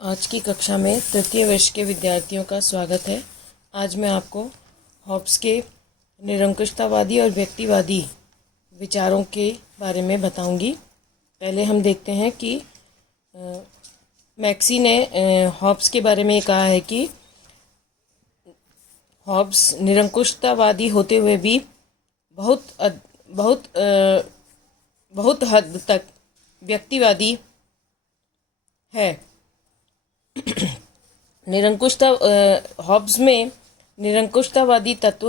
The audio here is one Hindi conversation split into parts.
आज की कक्षा में तृतीय वर्ष के विद्यार्थियों का स्वागत है। आज मैं आपको हॉब्स के निरंकुशतावादी और व्यक्तिवादी विचारों के बारे में बताऊंगी। पहले हम देखते हैं कि मैक्सी ने हॉब्स के बारे में कहा है कि हॉब्स निरंकुशतावादी होते हुए भी बहुत हद तक व्यक्तिवादी है। हॉब्स में निरंकुशतावादी तत्व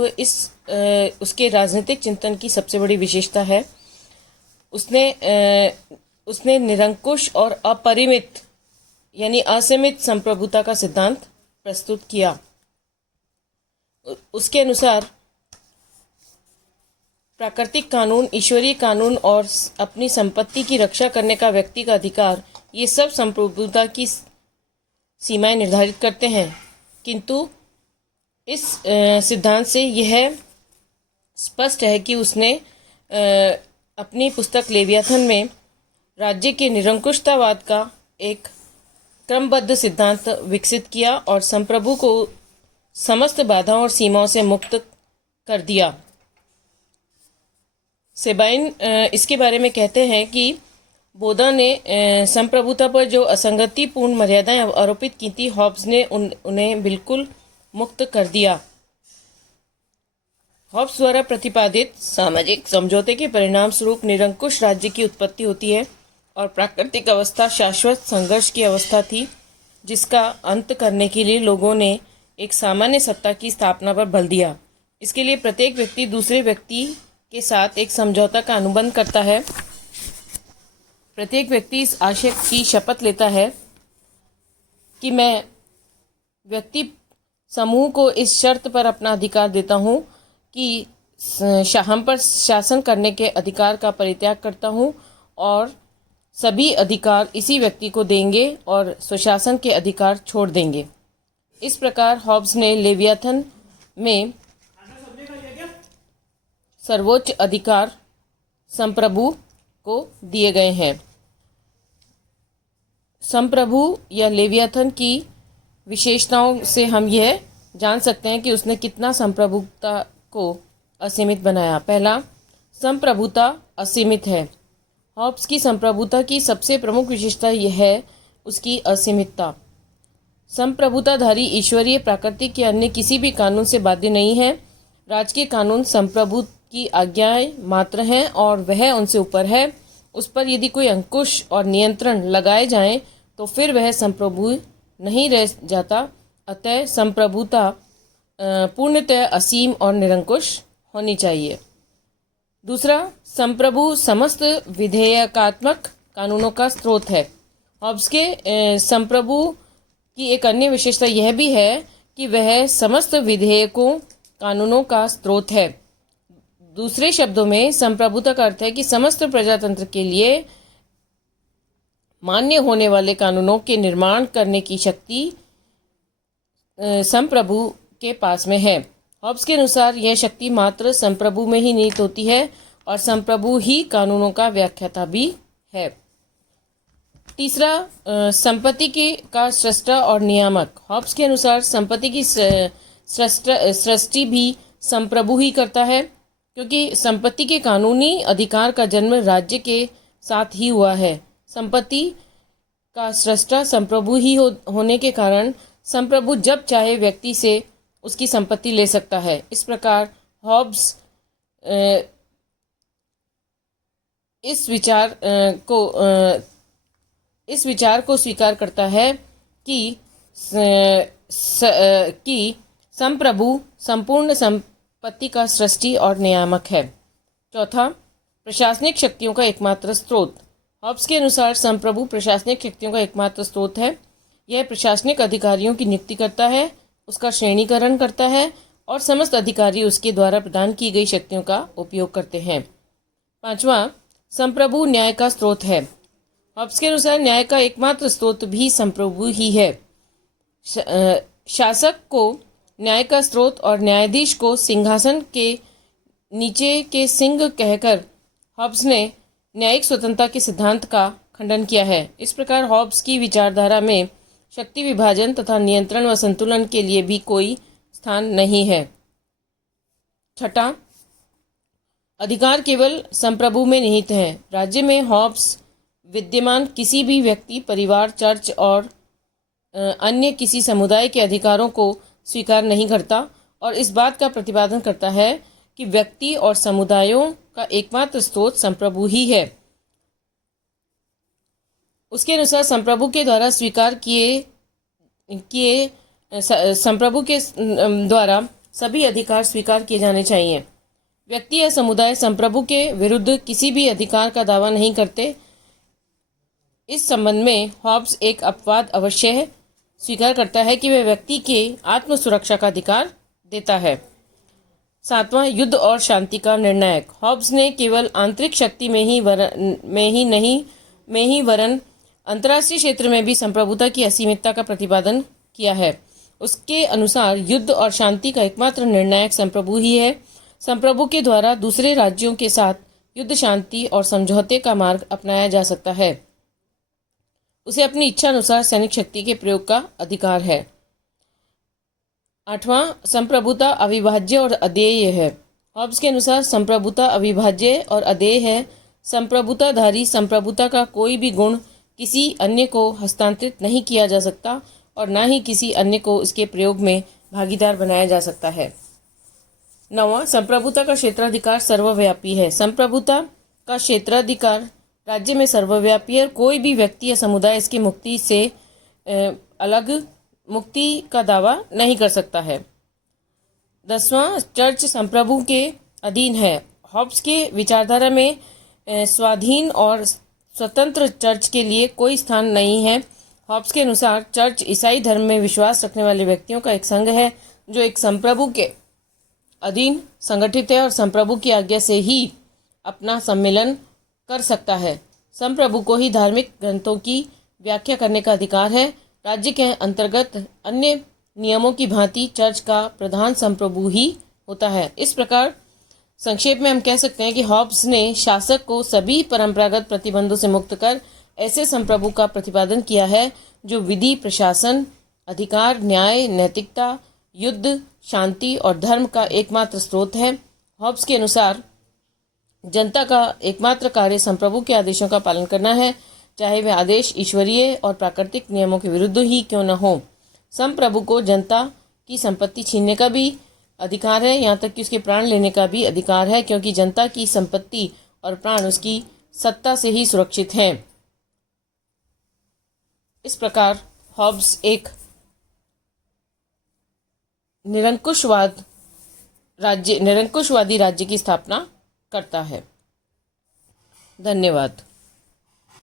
उसके राजनीतिक चिंतन की सबसे बड़ी विशेषता है। उसने निरंकुश और अपरिमित यानी असीमित संप्रभुता का सिद्धांत प्रस्तुत किया। उसके अनुसार प्राकृतिक कानून, ईश्वरीय कानून और अपनी संपत्ति की रक्षा करने का व्यक्ति का अधिकार, ये सब संप्रभुता की सीमाएं निर्धारित करते हैं। किंतु इस सिद्धांत से यह स्पष्ट है कि उसने अपनी पुस्तक लेवियाथन में राज्य के निरंकुशतावाद का एक क्रमबद्ध सिद्धांत विकसित किया और संप्रभु को समस्त बाधाओं और सीमाओं से मुक्त कर दिया। सेबाइन इसके बारे में कहते हैं कि बोधा ने संप्रभुता पर जो असंगतिपूर्ण मर्यादाएं आरोपित की थी, हॉब्स ने उन्हें बिल्कुल मुक्त कर दिया। हॉब्स द्वारा प्रतिपादित सामाजिक समझौते के परिणाम स्वरूप निरंकुश राज्य की उत्पत्ति होती है और प्राकृतिक अवस्था शाश्वत संघर्ष की अवस्था थी, जिसका अंत करने के लिए लोगों ने एक सामान्य सत्ता की स्थापना पर बल दिया। इसके लिए प्रत्येक व्यक्ति दूसरे व्यक्ति के साथ एक समझौता का अनुबंध करता है। प्रत्येक व्यक्ति इस आशय की शपथ लेता है कि मैं व्यक्ति समूह को इस शर्त पर अपना अधिकार देता हूँ कि हम पर शासन करने के अधिकार का परित्याग करता हूँ और सभी अधिकार इसी व्यक्ति को देंगे और स्वशासन के अधिकार छोड़ देंगे। इस प्रकार हॉब्स ने लेवियाथन में सर्वोच्च अधिकार संप्रभु को दिए गए हैं। संप्रभु या लेवियाथन की विशेषताओं से हम यह जान सकते हैं कि उसने कितना संप्रभुता को असीमित बनाया। पहला, संप्रभुता असीमित है। हॉब्स की संप्रभुता की सबसे प्रमुख विशेषता यह है उसकी असीमितता। संप्रभुताधारी ईश्वरीय, प्राकृतिक या अन्य किसी भी कानून से बाध्य नहीं है। राजकीय कानून संप्रभु की आज्ञाएं मात्र हैं और वह उनसे ऊपर है। उस पर यदि कोई अंकुश और नियंत्रण लगाए जाएं तो फिर वह संप्रभु नहीं रह जाता। अतः संप्रभुता पूर्णतः असीम और निरंकुश होनी चाहिए। दूसरा, संप्रभु समस्त विधेयकात्मक कानूनों का स्रोत है। हॉब्स के संप्रभु की एक अन्य विशेषता यह भी है कि वह समस्त विधेयकों कानूनों का स्रोत है। दूसरे शब्दों में संप्रभुता का अर्थ है कि समस्त प्रजातंत्र के लिए मान्य होने वाले कानूनों के निर्माण करने की शक्ति संप्रभु के पास में है। हॉब्स के अनुसार यह शक्ति मात्र संप्रभु में ही निहित होती है और संप्रभु ही कानूनों का व्याख्याता भी है। तीसरा, संपत्ति का सृष्टा और नियामक। हॉब्स के अनुसार संपत्ति की सृष्टि भी संप्रभु ही करता है, क्योंकि संपत्ति के कानूनी अधिकार का जन्म राज्य के साथ ही हुआ है। संपत्ति का सृष्टा संप्रभु ही होने के कारण संप्रभु जब चाहे व्यक्ति से उसकी संपत्ति ले सकता है। इस प्रकार हॉब्स इस विचार को स्वीकार करता है कि संप्रभु संपूर्ण संपत्ति का सृष्टि और नियामक है। चौथा, प्रशासनिक शक्तियों का एकमात्र स्रोत। हॉब्स के अनुसार संप्रभु प्रशासनिक शक्तियों का एकमात्र स्रोत है। यह प्रशासनिक अधिकारियों की नियुक्ति करता है, उसका श्रेणीकरण करता है और समस्त अधिकारी उसके द्वारा प्रदान की गई शक्तियों का उपयोग करते हैं। पांचवा, संप्रभु न्याय का स्रोत है। हॉब्स के अनुसार न्याय का एकमात्र स्रोत भी संप्रभु ही है। शासक को न्याय का स्रोत और न्यायाधीश को सिंहासन के नीचे के सिंह कहकर हॉब्स ने न्यायिक स्वतंत्रता के सिद्धांत का खंडन किया है। इस प्रकार हॉब्स की विचारधारा में शक्ति विभाजन तथा नियंत्रण व संतुलन के लिए भी कोई स्थान नहीं है। छठा, अधिकार केवल संप्रभु में निहित है। राज्य में हॉब्स विद्यमान किसी भी व्यक्ति, परिवार, चर्च और अन्य किसी समुदाय के अधिकारों को स्वीकार नहीं करता और इस बात का प्रतिपादन करता है कि व्यक्ति और समुदायों का एकमात्र स्रोत संप्रभु ही है। उसके अनुसार संप्रभु के द्वारा स्वीकार किए संप्रभु के द्वारा सभी अधिकार स्वीकार किए जाने चाहिए। व्यक्ति या समुदाय संप्रभु के विरुद्ध किसी भी अधिकार का दावा नहीं करते। इस संबंध में हॉब्स एक अपवाद अवश्य स्वीकार करता है कि वह व्यक्ति के आत्म सुरक्षा का अधिकार देता है। सातवां, युद्ध और शांति का निर्णायक। हॉब्स ने केवल आंतरिक शक्ति में ही वरन अंतर्राष्ट्रीय क्षेत्र में भी संप्रभुता की असीमितता का प्रतिपादन किया है। उसके अनुसार युद्ध और शांति का एकमात्र निर्णायक संप्रभु ही है। संप्रभु के द्वारा दूसरे राज्यों के साथ युद्ध, शांति और समझौते का मार्ग अपनाया जा सकता है। उसे अपनी इच्छा अनुसार सैनिक शक्ति के प्रयोग का अधिकार है। आठवां, संप्रभुता अविभाज्य और अदेय है। हॉब्स के अनुसार संप्रभुता अविभाज्य और अदेय है। संप्रभुताधारी संप्रभुता का कोई भी गुण किसी अन्य को हस्तांतरित नहीं किया जा सकता और न ही किसी अन्य को इसके प्रयोग में भागीदार बनाया जा सकता है। नौवां, संप्रभुता का क्षेत्राधिकार सर्वव्यापी है। संप्रभुता का क्षेत्राधिकार राज्य में सर्वव्यापी है। कोई भी व्यक्ति या समुदाय इसकी मुक्ति से अलग मुक्ति का दावा नहीं कर सकता है। 10वां, चर्च संप्रभु के अधीन है। हॉब्स के विचारधारा में स्वाधीन और स्वतंत्र चर्च के लिए कोई स्थान नहीं है। हॉब्स के अनुसार चर्च ईसाई धर्म में विश्वास रखने वाले व्यक्तियों का एक संघ है जो एक संप्रभु के अधीन संगठित है और संप्रभु की आज्ञा से ही अपना सम्मेलन कर सकता है। संप्रभु को ही धार्मिक ग्रंथों की व्याख्या करने का अधिकार है। राज्य के अंतर्गत अन्य नियमों की भांति चर्च का प्रधान संप्रभु ही होता है। इस प्रकार संक्षेप में हम कह सकते हैं कि हॉब्स ने शासक को सभी परंपरागत प्रतिबंधों से मुक्त कर ऐसे संप्रभु का प्रतिपादन किया है जो विधि, प्रशासन, अधिकार, न्याय, नैतिकता, युद्ध, शांति और धर्म का एकमात्र स्रोत है। हॉब्स के अनुसार जनता का एकमात्र कार्य संप्रभु के आदेशों का पालन करना है, चाहे वे आदेश ईश्वरीय और प्राकृतिक नियमों के विरुद्ध ही क्यों न हो। संप्रभु को जनता की संपत्ति छीनने का भी अधिकार है, यहाँ तक कि उसके प्राण लेने का भी अधिकार है, क्योंकि जनता की संपत्ति और प्राण उसकी सत्ता से ही सुरक्षित हैं। इस प्रकार हॉब्स एक निरंकुशवादी राज्य की स्थापना करता है। धन्यवाद।